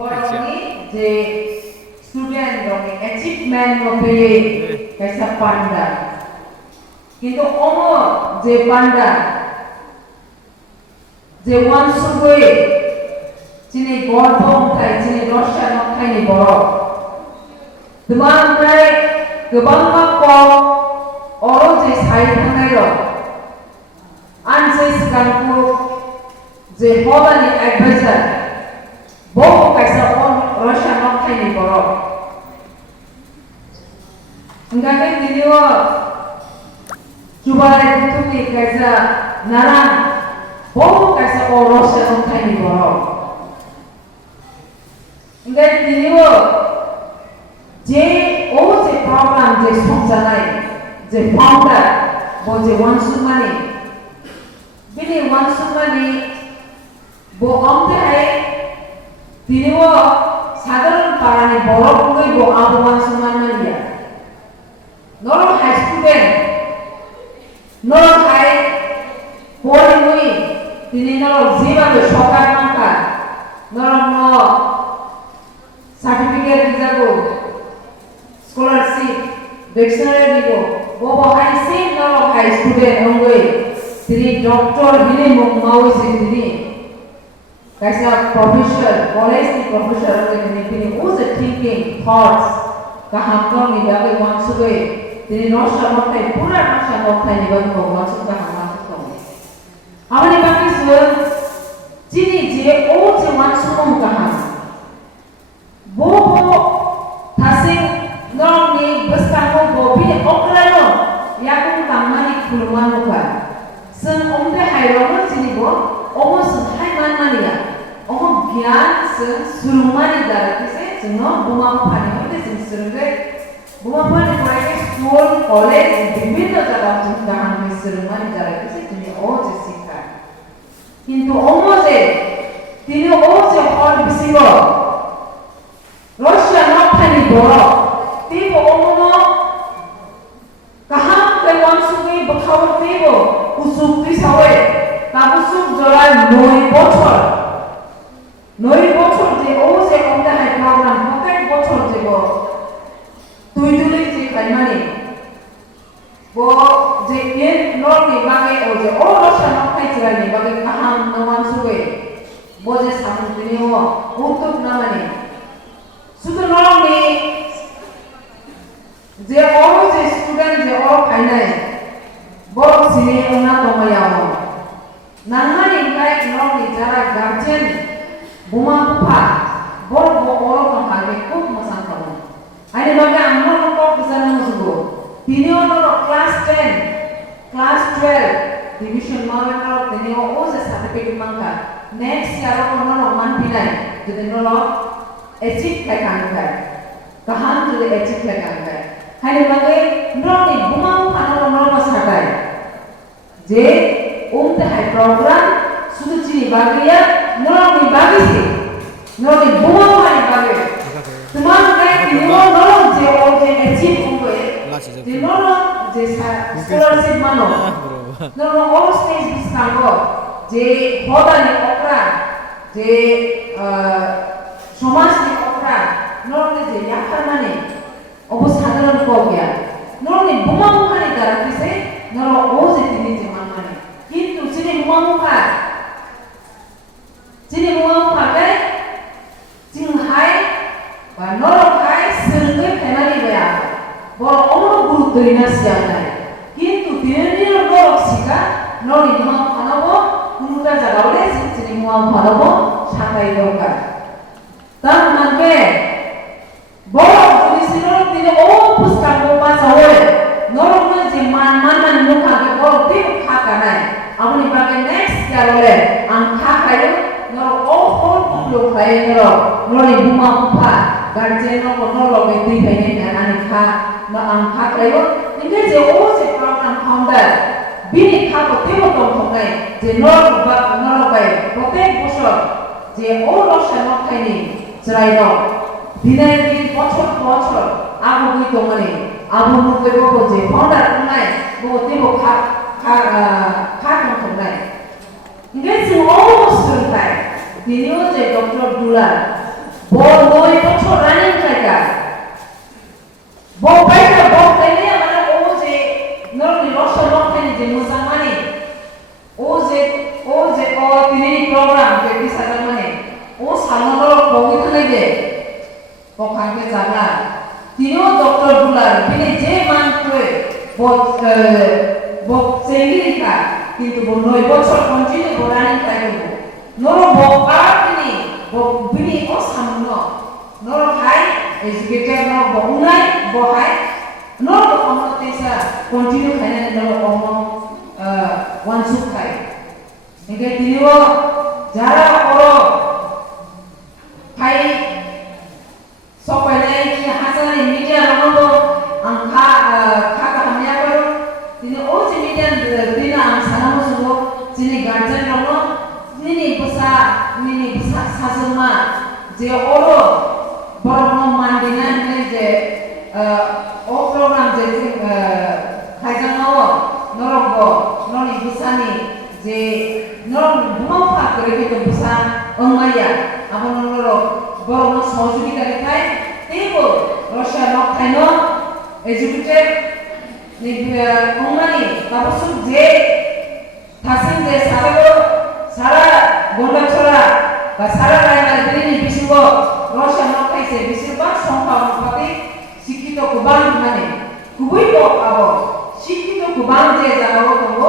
Ini je student dong, achievement mobil kaisa pandang. কিন্তু অমর যে পান্ডা যে ওয়ানসুগুই যিনি গর্ভ মথাই যিনি রসা মথাইনি বড় তোমাंफ्राय गोबां माख अरो जे साइ थांनाय र आनसे सिगांखौ जे हदानि एडभाइजार बहु कायसा रसा मथाइनि बड़ ओंखायनो दिनैयो जुबाय बुथुमनि कायसा नारां बहु कायसा रसा मथाइनि बड़ ओंखायनो दिनैयो जे ओ जे प्रग्राम जे संजानाय जे फाउंडार बो जे वानसुमानि बिनि वानसुमानि बो अमथाय दिनैयो साधारण पारानि बर'खौै बो आबो वानसुमानिया नर हाई स्टूडेंट नर हाई पढ़िमुई दिनै नर जेबाबो सरकार मांका नर न certificate दिजागो scholarship dictionary digo bobo hai se no hai student ongwe tiri doctor hine mongmawi se tiri kaisa professor college ni professor ongwe tiri use thinking thoughts kaham ko ni bage wansugwe tiri nosha mothai pura nosha mothai ni bage wansug kaham wansug amani baki suan jini je o je wansugom kaham bobo thasing Nong ni bersama bobi okrano yakung tamani kulungan muka. Sen omde hayroman sini bo, omo sen hayman mania, omo gyan sen surumani darati se, seno buma pani mute sen surumde, buma pani korai school, college, bibino jaga juntahan me surumani darati se, tini oje sika. Kintu omo je, tini oje hol bisigo, Raishya not pani boro. Tibo omono kaham ke wansugui bakhaw tibo usuk tisawe tabusuk jorai 9 বছর je o se omda hai program protek বছর je bo tui tuli je kaimani bo je yen lor ni bage o je o rosha nokai chirai ni bage kaham no wansugui bo je samu dinio utuk namani sudu lor ni जे और जे student जे और फाइनाय बड़ सिने ओना तमायाव नांगानि गाय ननि Zara guardian बुमा बुफा बड़ बड़ तमागे खूब मोजां खालामो आइनि बागे आंनो न'खौ गोजान मोजोबो दिनै अनो क्लास 10 क्लास 12 डिविजन मावेनो दिनै ओ जे सार्टिफिकेट मांगा नेक्स्ट इयार अनो मानफिनाय जुदि न'ल एचिभ खालामखाय गाहाम जुदि achieve खालामखाय Hari bagi noni bumang panau nol sakai. Je hai program sudah ciri bagi ya noni bagi sih. Noni bumang pani bagi. Teman kayak ni nol je je achieve umwe. Je nol je scholarship mano. Nol all stage bisango. Je hoda ni okra. Je somas ni okra. Nol je yakar mane. Obo साधारण को गया नोनी बुमा मुखानि दाराति से नरो ओ जे तिनि जे मानमानि किन्तु जिनि बुमा मुखा के जिं हाय बा नरो हाय सोंगे फेमानि बया बर अमरो गुरु दैना सियानाय किन्तु दिनै नरो सिका नोनी बुमा मुखानाबो कुनुता जागावले जिनि बुमा मुखानाबो साकाय दरकार ताम मानके बर Tino o puska ko pasawe normal je man mukha ke bor tim khaka nai amni bage next yarole ang khakayo nor o hol lo khaye nori buma upha guardian ko nor be ti khaye ani kha na ang khakayo inge je o je program founder bini kha ko timo tom thonai je nor bai protek bosor je o rosha nokhaini chrai no dinai din বছর আবু কই তোমারে আবু মুকে বো যে founder নাই বো তেবো খা নাই গেছে অলমোস্ট টাইম দিনিও যে doctor দুলার bo noi botol running kaga bo baita bo tani amara oje norni Raishya noktani je musamani oje o tini program je bisaga mane o salonor bogi thane je pokhangke jaga tino doctor bular bini je mantwe bo sengiri ka কিন্তু noi botol continue bo running kaga noro bo partini bo bini o samno noro hai educated no bo unai bo hai noro omno tesa continue khana noro omno one soup khai ege tiniwo jara oro khai sopene ki hasane media rono angka khaka hamya karo tini o je media dina sanamo sugo tini guardian rono nini bisa sasuma je oro borno mandina je o program je khajanawo noroko noni bisani je non bumapa kare ke bisa ongaya amon noro borno সহযোগিতা দেখায় তেবো Raishya noktaino educated ni ongmani babsu je thasin je sara gonda chora ba sara Raima dini bisigo Raishya noktaise bisirba সংখ্যা অনুপাতে শিক্ষিত কুবান মানে খুবই কম আবো শিক্ষিত কুবান যে জাগাও তঙ্গ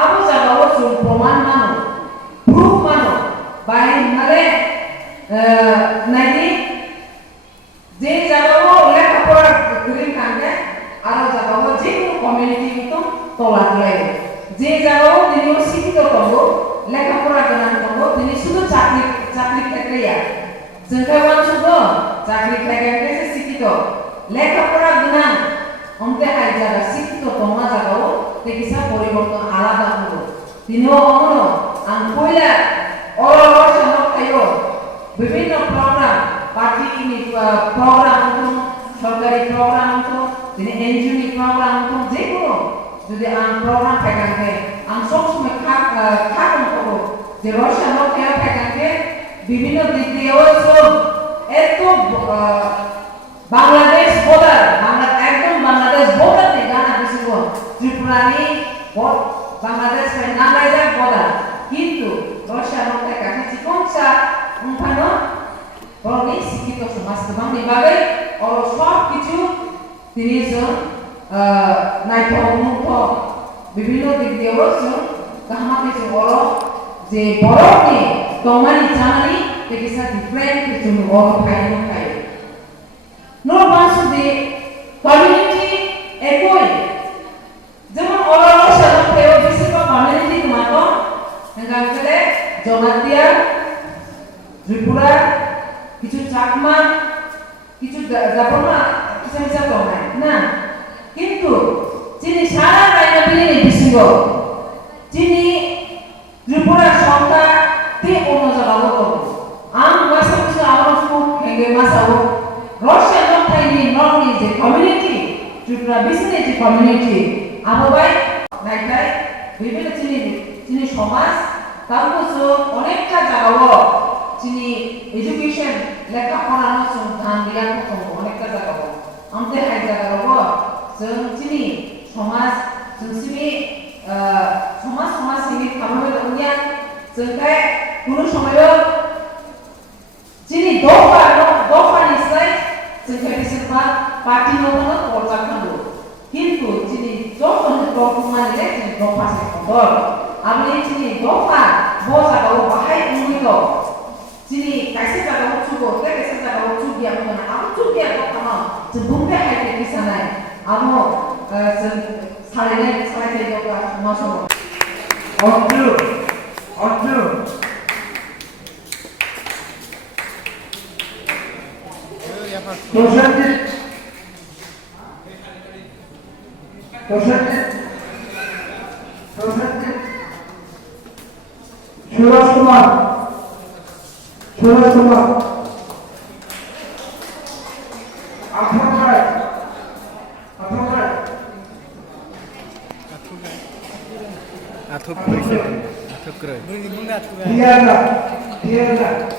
আবো জাগাও চুল প্রমাণ মানো প্রুফ মানো বাই মানে নাইনি যে জাগাও লেখাপড়া করিম কাঙ্গে আরো জাগাও যে কোনো কমিউনিটি তো তোলা লাগে যে জাগাও তিনি শিক্ষিত তঙ্গ লেখাপড়া গান তঙ্গ তিনি শুধু চাকরি ক্ষেত্রেয়া जोंखा वानसुगो चाकरी खायगाके शिक्षित लेखापड़ा गोनां अमते हाय जागा शिक्षित तंगा जागाओ तेकिसा परिवर्तन आलादा हबो तिनो अमनो आं पयला अर Raishya नoktaयो विभिन्न प्रोग्राम पार्टी नि प्रोग्राम तो सरकारी प्रोग्राम तो दिने एनजिओ नि प्रोग्राम तो जेकुनो যদি आं प्रोग्राम खायगाके आं सब समय खाकम करो जे Raishya नoktaयो खायगाके বিভিন্ন দিক দিয়েও সব এত বাংলাদেশ বর্ডার একদম বাংলাদেশ বর্ডার তে গানা দিছিল ত্রিপুরানি বাংলাদেশ এর নাগাইজা বর্ডার কিন্তু Raishya নoktai কাছে চিকনসা উনখানো বড় শিক্ষিত সমাজ বাংলা বাগে আর সব কিছু তিনি জন নাইথ বিভিন্ন দিক দিয়েও সব কাহামা কিছু বড় যে বড় নি tomani jamani tekisa different কিছু বড় ফাইল খায় নো বাসু দি কমিউনিটি একই যেমন Raishya নoktai বিশেষ কমিউনিটি মাতো নগাকলে জমাতিয়া ত্রিপুরা কিছু চাকমা কিছু জাপানা কিছু তো না কিন্তু যিনি সারা Raima বিলিনি বিশিগ যিনি ত্রিপুরা সংখ্যা তে ono jagao to ang masa কিছু আলোচনা হেগে মাসাও Raishya noktai ni noni je community Tripura বিশনে যে কমিউনিটি আবাই নাইটাই বিভিন্ন চিনি সমাজ তারপর অনেকটা জায়গাও চিনি এডুকেশন লেখাপড়ানো ধান দিয়া অনেকটা জায়গাও আমতে হাই জায়গাও जों চিনি সমাজ जोंसिनि সমাজ সিমি খামাবে দনিয়া जोंखाय কোনো সময়ও চিনি দফানিসাই जोंखाय बिसोरबा पार्टी नोनो पलजा खांदो কিন্তু চিনি যখন দফমানিলে চিনি দফাসে খবর আমি চিনি দফা বজাগাও বাহাই উনিতো চিনি কাইসে জাগাও চুগো কাইসে জাগাও চুগিয়া মানে আমি চুগিয়া কথা जों বুমতে হাইতে কিসানাই আমি जों সারাইতে দফা মাসো Onto Suraj Kumar Athuk Krai. Dia